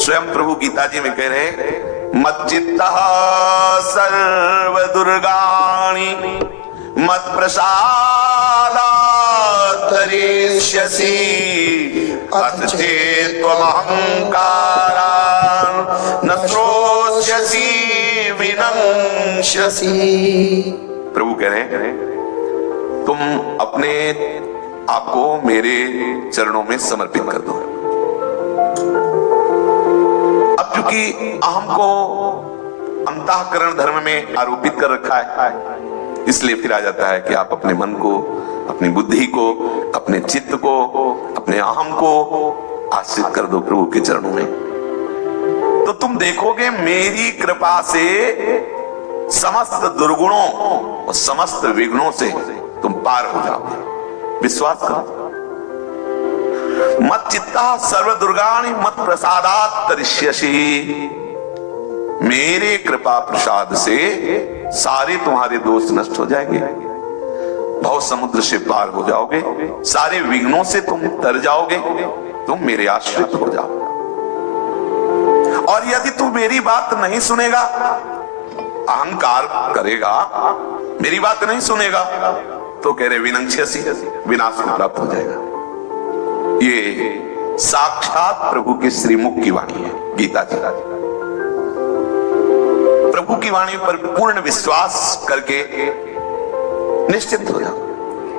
स्वयं प्रभु गीता जी में कह रहे, मच्चित्तः सर्व दुर्गाणि मत प्रसादात् तरिष्यसि अथ चेत्त्वमहंकारान् न श्रोष्यसि विनश्यसि। प्रभु कह रहे हैं, तुम अपने आपको मेरे चरणों में समर्पित कर दो। अब चूंकि अहम को अंतःकरण धर्म में आरोपित कर रखा है, इसलिए फिर आ जाता है कि आप अपने मन को, अपनी बुद्धि को, अपने चित्त को, अपने अहम को आश्रित कर दो प्रभु के चरणों में। तो तुम देखोगे मेरी कृपा से समस्त दुर्गुणों और समस्त विघ्नों से तुम पार हो जाओगे। विश्वास करो। मत चित्ता सर्व दुर्गाणि मत प्रसादात् तरिष्यसि। मेरे कृपा प्रसाद से सारे तुम्हारे दोष नष्ट हो जाएंगे, भव समुद्र से पार हो जाओगे, सारे विघ्नों से तुम तर जाओगे, तुम मेरे आश्रित हो जाओगे। और यदि तू मेरी बात नहीं सुनेगा, अहंकार करेगा, मेरी बात नहीं सुनेगा, तो कह रहे विनश्यसि, विनाश को प्राप्त हो जाएगा। ये साक्षात प्रभु के श्रीमुख की वाणी है गीता जी। प्रभु की वाणी पर पूर्ण विश्वास करके निश्चित हो जाओ।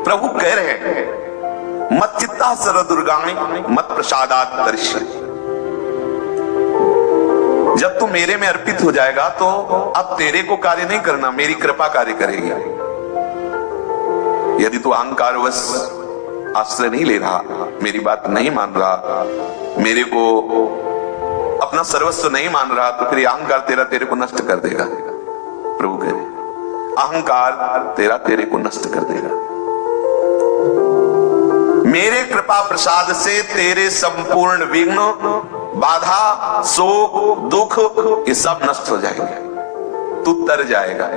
प्रभु कह रहे हैं, मत चित्ता सर्व दुर्गाणि मत प्रसादात् तरिष्यसि। जब तू मेरे में अर्पित हो जाएगा तो अब तेरे को कार्य नहीं करना, मेरी कृपा कार्य करेगी। यदि तू अहंकारवश आश्रय नहीं ले रहा, मेरी बात नहीं मान रहा, मेरे को अपना सर्वस्व नहीं मान रहा, तो फिर अहंकार तेरे को नष्ट कर देगा। प्रभु कह रहे, अहंकार तेरे को नष्ट कर देगा। मेरे कृपा प्रसाद से तेरे संपूर्ण विघ्न, बाधा, शोक, दुख ये सब नष्ट हो जाएंगे, तू तर जाएगा।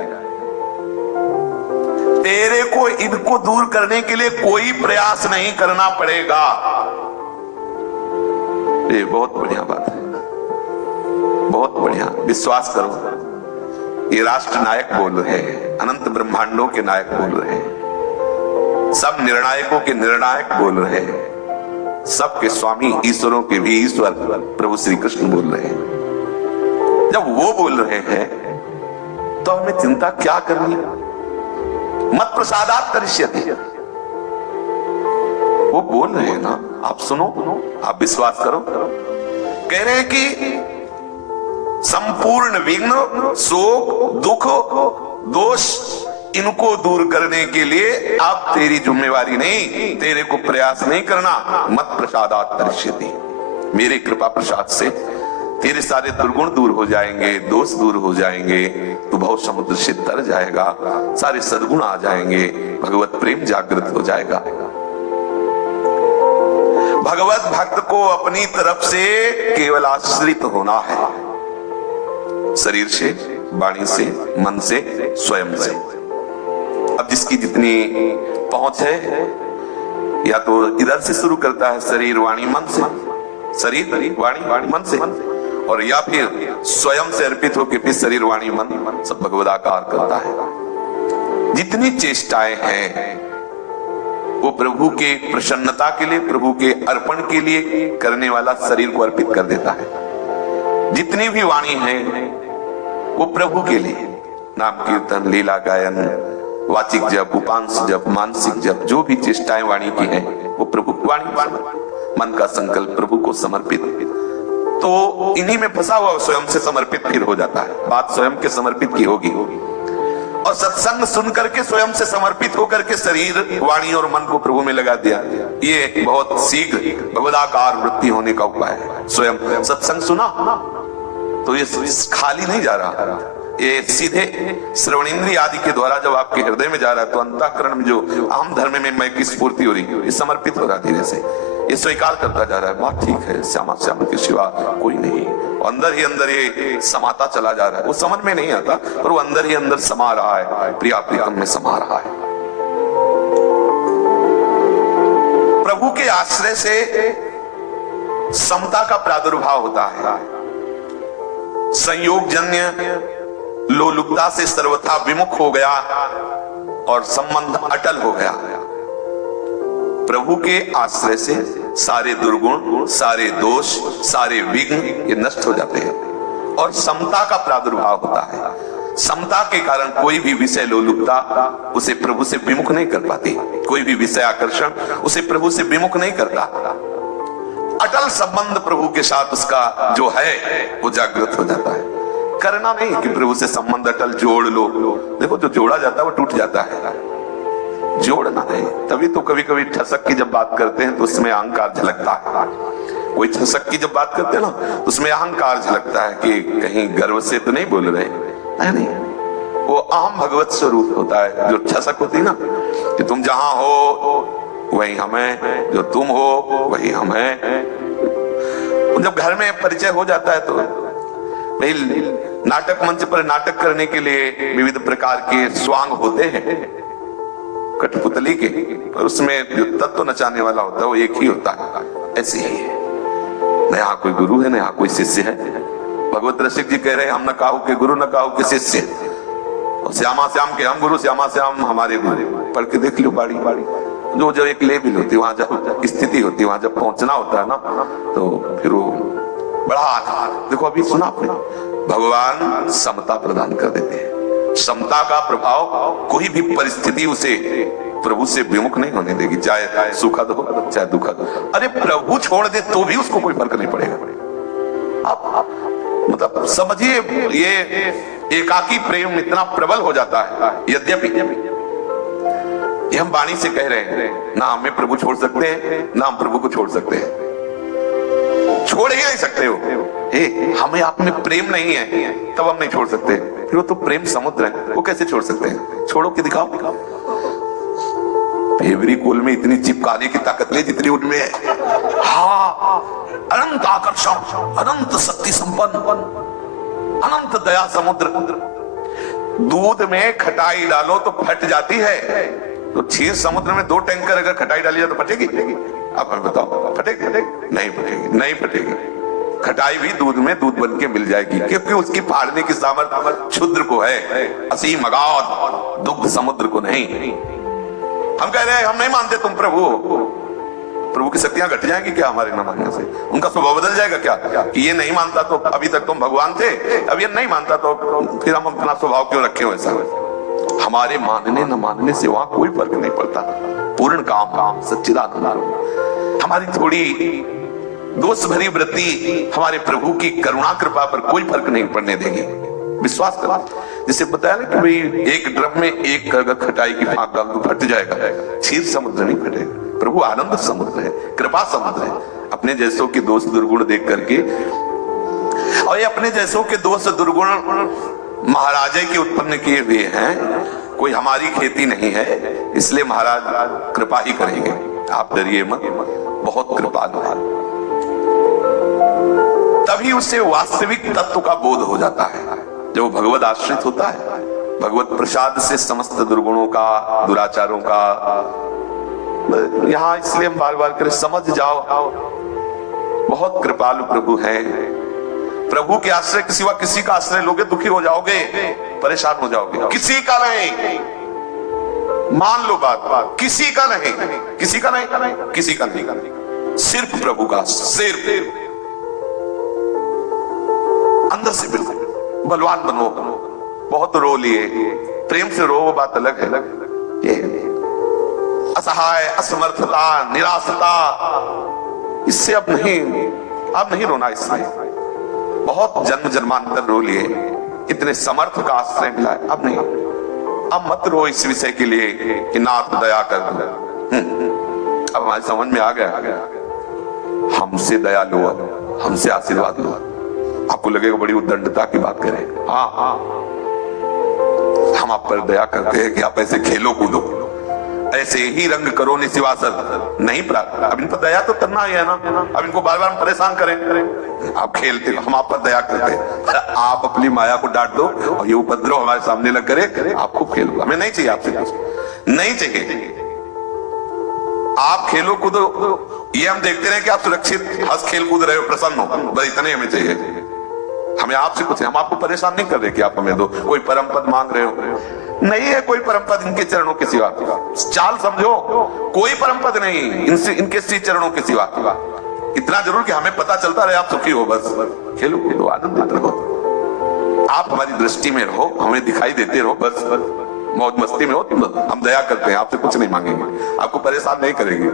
तेरे को इनको दूर करने के लिए कोई प्रयास नहीं करना पड़ेगा। ये बहुत बढ़िया बात है, बहुत बढ़िया। विश्वास करो, ये राष्ट्र नायक बोल रहे हैं, अनंत ब्रह्मांडों के नायक बोल रहे हैं, सब निर्णायकों के निर्णायक बोल रहे हैं, सबके स्वामी, ईश्वरों के भी ईश्वर प्रभु श्री कृष्ण बोल रहे हैं। जब वो बोल रहे हैं तो हमें चिंता क्या करनी? मत प्रसादात् तरिष्यसि। वो बोल रहे हैं ना, आप सुनो, आप विश्वास करो। कह रहे हैं कि संपूर्ण विघ्न, शोक, दुख, दोष इनको दूर करने के लिए अब तेरी जिम्मेवारी नहीं, तेरे को प्रयास नहीं करना। मत प्रसादात् तरिष्यसि। मेरे कृपा प्रसाद से तेरे सारे दुर्गुण दूर हो जाएंगे, दोष दूर हो जाएंगे, तू भव समुद्र से तर जाएगा, सारे सद्गुण आ जाएंगे, भगवत प्रेम जागृत हो जाएगा। भगवत भक्त को अपनी तरफ से केवल आश्रित होना है, शरीर से, वाणी से, मन से, स्वयं से। अब जिसकी जितनी पहुंच है, या तो इधर से शुरू करता है, शरीर, वाणी, मन से, शरीर, वाणी, मन से, और या फिर स्वयं से अर्पित होकर फिर शरीर, वाणी, मन सब भगवदाकार करता है। जितनी चेष्टाएं हैं वो प्रभु के प्रसन्नता के लिए, प्रभु के अर्पण के लिए करने वाला शरीर को अर्पित कर देता है। जितनी भी वाणी है वो प्रभु के लिए, नाम कीर्तन, लीला गायन, वाचिक जप, उपांश जप, मानसिक जप, जो भी चेष्टाएं वाणी की हैं वो प्रभु, वाणी, मन का संकल्प प्रभु को समर्पित। तो इन्हीं में फंसा हुआ स्वयं से समर्पित फिर हो जाता है। बात स्वयं के समर्पित की होगी, और सत्संग सुन करके स्वयं से समर्पित होकर के शरीर, वाणी और मन को प्रभु में लगा दिया। ये बहुत शीघ्र भगवदाकार वृत्ति होने का उपाय है। स्वयं सत्संग सुना तो ये खाली नहीं जा रहा, ये सीधे श्रवणेन्द्रिय आदि के द्वारा जब आपके हृदय में जा रहा है तो अंतःकरण में जो अहम धर्म में मैं की स्फूर्ति हो रही है, ये समर्पित हो रहा धीरे से, ये स्वीकार करता जा रहा है, बात ठीक है, श्यामा श्याम के सिवा कोई नहीं। अंदर ही अंदर ये समाता चला जा रहा है, वो समझ में नहीं आता पर वो अंदर ही अंदर समा रहा है, प्रिया प्रियतम में समा रहा है। प्रभु के आश्रय से समता का प्रादुर्भाव होता है। संयोग जन्य लोलुपता से सर्वथा विमुख हो गया और संबंध अटल हो गया। प्रभु के आश्रय से सारे दुर्गुण, सारे दोष, सारे विघ्न ये नष्ट हो जाते हैं और समता का प्रादुर्भाव होता है। समता के कारण कोई भी विषय लोलुपता उसे प्रभु से विमुख नहीं कर पाती, कोई भी विषय आकर्षण उसे प्रभु से विमुख नहीं करता। अटल संबंध प्रभु के साथ उसका जो है वो जागृत हो जाता है। करना नहीं कि प्रभु से संबंध अटल जोड़ लो, देखो जो जोड़ा जाता है वो टूट जाता है, जोड़ना नहीं। तभी तो कभी कभी ठसक की जब बात करते हैं तो उसमें अहंकार झलकता है। कोई ठसक की जब बात करते हैं ना तो उसमें अहंकार झलकता है कि कहीं गर्व से तो नहीं बोल रहे, नहीं, वो अहम भगवत स्वरूप होता है। जो ठसक होती है ना कि तुम जहां हो वही हमें, जो तुम हो वही हमें। जब घर में परिचय हो जाता है तो भाई नाटक मंच पर नाटक करने के लिए विविध प्रकार के स्वांग होते हैं कठपुतली के, पर उसमें जो तत्व नचाने वाला होता है वो एक ही होता है। ऐसे ही है, न यहाँ कोई गुरु है न यहाँ कोई शिष्य है। भगवत रसिक जी कह रहे हैं हम न काहू के गुरु न काहू के शिष्य, और श्यामा श्याम के हम गुरु, श्यामा श्याम हमारे गुरु। पढ़ के देख लो बाड़ी बाड़ी जो एक लेवल होती है, वहां जब स्थिति होती है, वहां जब पहुंचना होता है ना तो फिर वो बड़ा आधार। देखो अभी सुना आपने, भगवान समता प्रदान कर देते हैं। समता का प्रभाव कोई भी परिस्थिति उसे प्रभु से विमुख नहीं होने देगी, चाहे सुखद हो चाहे दुखद हो। अरे प्रभु छोड़ दे तो भी उसको कोई फर्क नहीं पड़ेगा। आप मतलब समझिए, ये एकाकी प्रेम इतना प्रबल हो जाता है। यद्यपि ये हम वाणी से कह रहे हैं, ना हमें प्रभु छोड़ सकते हैं ना हम प्रभु को छोड़ सकते हैं, छोड़ ही नहीं सकते हो। हमें आप में प्रेम नहीं है तब हम नहीं छोड़ सकते, फिर वो तो प्रेम समुद्र है, वो कैसे छोड़ सकते हैं? छोड़ो कि दिखाओ। फेवरी कोल में इतनी चिपकाने की ताकत नहीं जितनी उनमें है। हाँ, अनंत आकर्षण, अनंत शक्ति संपन्न, अनंत दया समुद्र। दूध में खटाई डालो तो फट जाती है, तो क्षीर समुद्र में 2 टैंकर अगर खटाई डाली जाए तो फटेगी? आप हमें बताओ, फटेगी? नहीं फटेगी, नहीं फटेगी। खटाई भी दूध में दूध बन के मिल जाएगी, क्योंकि उसकी फाड़ने की सामर्थ्य क्षुद्र को है, असीम अगाध दुग्ध समुद्र को नहीं। हम कह रहे हैं हम नहीं मानते तुम प्रभु की शक्तियां घट जाएंगी क्या हमारे न मानने से? उनका स्वभाव बदल जाएगा क्या कि ये नहीं मानता तो अभी तक तुम भगवान थे, अब ये नहीं मानता तो फिर हम अपना स्वभाव क्यों रखे वैसा? हमारे मानने न मानने से वहां कोई फर्क नहीं पड़ता। पूर्ण काम सच्चिदानंद। हमारी थोड़ी दोष भरी वृत्ति हमारे प्रभु की करुणा कृपा पर कोई फर्क नहीं पड़ने देगी। विश्वास करो, जिसे बताया ना कि भाई एक ड्रम में एक अगर खटाई की फांक डाल दो फट जाएगा, क्षीर समुद्र नहीं फटेगा। प्रभु आनंद समुद्र है, कृपा समुद्र है। अपने जैसों के दोष दुर्गुण देख करके, और ये अपने जैसों के दोष दुर्गुण महाराजा के उत्पन्न किए हुए हैं, कोई हमारी खेती नहीं है, इसलिए महाराज कृपा ही करेंगे। आप डरिए मत, बहुत कृपालु है। तभी उसे वास्तविक तत्व का बोध हो जाता है जब भगवत आश्रित होता है। भगवत प्रसाद से समस्त दुर्गुणों का, दुराचारों का, यहां इसलिए हम बार बार करें, समझ जाओ बहुत कृपालु प्रभु है। प्रभु के आश्रय के सिवा किसी का आश्रय लोगे दुखी हो जाओगे, परेशान हो जाओगे। किसी का नहीं, मान लो बात, किसी का नहीं, किसी का नहीं, किसी का नहीं, सिर्फ प्रभु का। सिर्फ अंदर से बिल्कुल बलवान बनो। बहुत रो लिए, प्रेम से रो, वो बात अलग है। ये असहाय, असमर्थता, निराशता, इससे अब नहीं रोना। इससे बहुत जन्म जन्मांतर रो लिए, इतने समर्थ का आश्रय मिला है, अब नहीं। अब मत रो इस विषय के लिए कि नाथ दया कर दो। अब हमारी समझ में आ गया, हमसे दया लो, हमसे आशीर्वाद लो। आपको लगेगा बड़ी उद्दंडता की बात करें, हाँ, हम आप पर दया करते हैं कि आप ऐसे खेलो कूदो, ऐसे ही रंग करो निशिवासर नहीं प्राप्त। अब इन पर दया तो करना ही है ना। अब इनको बार बार परेशान करें, आप खेलते हो, हम आप पर दया करते हैं। आप अपनी माया को डांट दो और ये उपद्रव हमारे सामने लग करे, आप खूब खेलो। हमें नहीं चाहिए आपसे कुछ, नहीं चाहिए। आप खेलो कूदो, ये हम देखते रहे कि आप सुरक्षित हंस खेल कूद रहे हो, प्रसन्न हो, बस इतने हमें चाहिए। हमें आपसे कुछ, हम आपको परेशान नहीं कर रहे कि आप हमें दो, कोई परम पद मांग रहे हो, नहीं है कोई परम पद इनके चरणों के सिवा। चाल समझो, कोई परम पद नहीं इनसे, इनके श्री चरणों के सिवा। इतना जरूर कि हमें पता चलता रहे आप सुखी हो, बस खेलो कूदो आनंदित रहो, आप हमारी दृष्टि में रहो, हमें दिखाई देते रहो, बस मौज मस्ती में हो। हम दया करते हैं, आपसे कुछ नहीं मांगेंगे, आपको परेशान नहीं करेंगे।